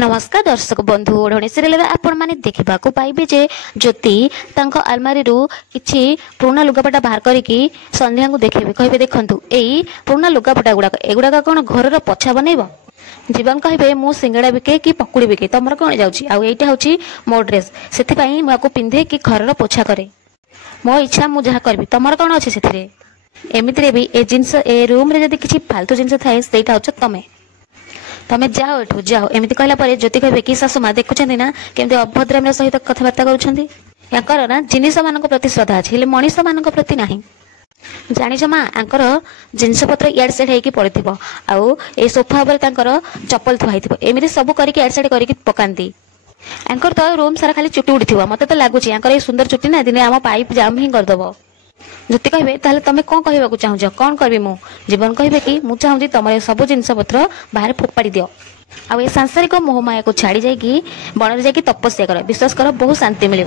नमस्कार दर्शक बंधु ओढ़णी सिरियल आपण मैंने देखा पाइबे जे ज्योति आलमारी किसी पुराणा लुगापटा बाहर करके संध्या को देखेबे कहे देखु यही पुराणा लुगापटा गुड़ाक एगुड़ाक कौन घर पोछा बनइब जीवन कहे मु सिंगड़ा बिके कि पकुड़ी बिके तुम कौन जाऊँगा हूँ मो ड्रेस से पिंधे कि घर पोछा करे मो इच्छा मुझे करी तुम कौन अच्छे से एमती भी ए जिनस ए रूम रे जदि किसी फालतू जिनस थाए से तमें तमें जाओ एठू जाओ एमती कहला पर ज्योति कहे कि सासुमा देखुं ना केमती अभद्राम सहित कथबार्ता कर ना जिनिस मान प्रति श्रद्धा अच्छे मनीष मान प्रति ना जानिछ माँ आंकर जिनस पत्र इयाड़ सेड होगी पड़े आउ ए सोफा उपर चप्पल थुआई एमती सब करके इयाड़ सेड करके पकाती आंकर तो रूम सारा खाली चुटी उड़ी मत तो लगुच आंकर ये सुंदर चुटी ना दिने आम पाइप जाम ही करदेव ज्योति कहे ताहले तुम कौन कहवाक चाहूच कौन करबी मु जीवन कहे कि मुझे चाहूँगी तुम सब जिनस पत्र बाहर फोपाड़ी दियो आ सांसारिक मोहमाया को छाड़ी जाकि बन में जाकि तपस्या कर विश्वास कर बहुत शांति मिल।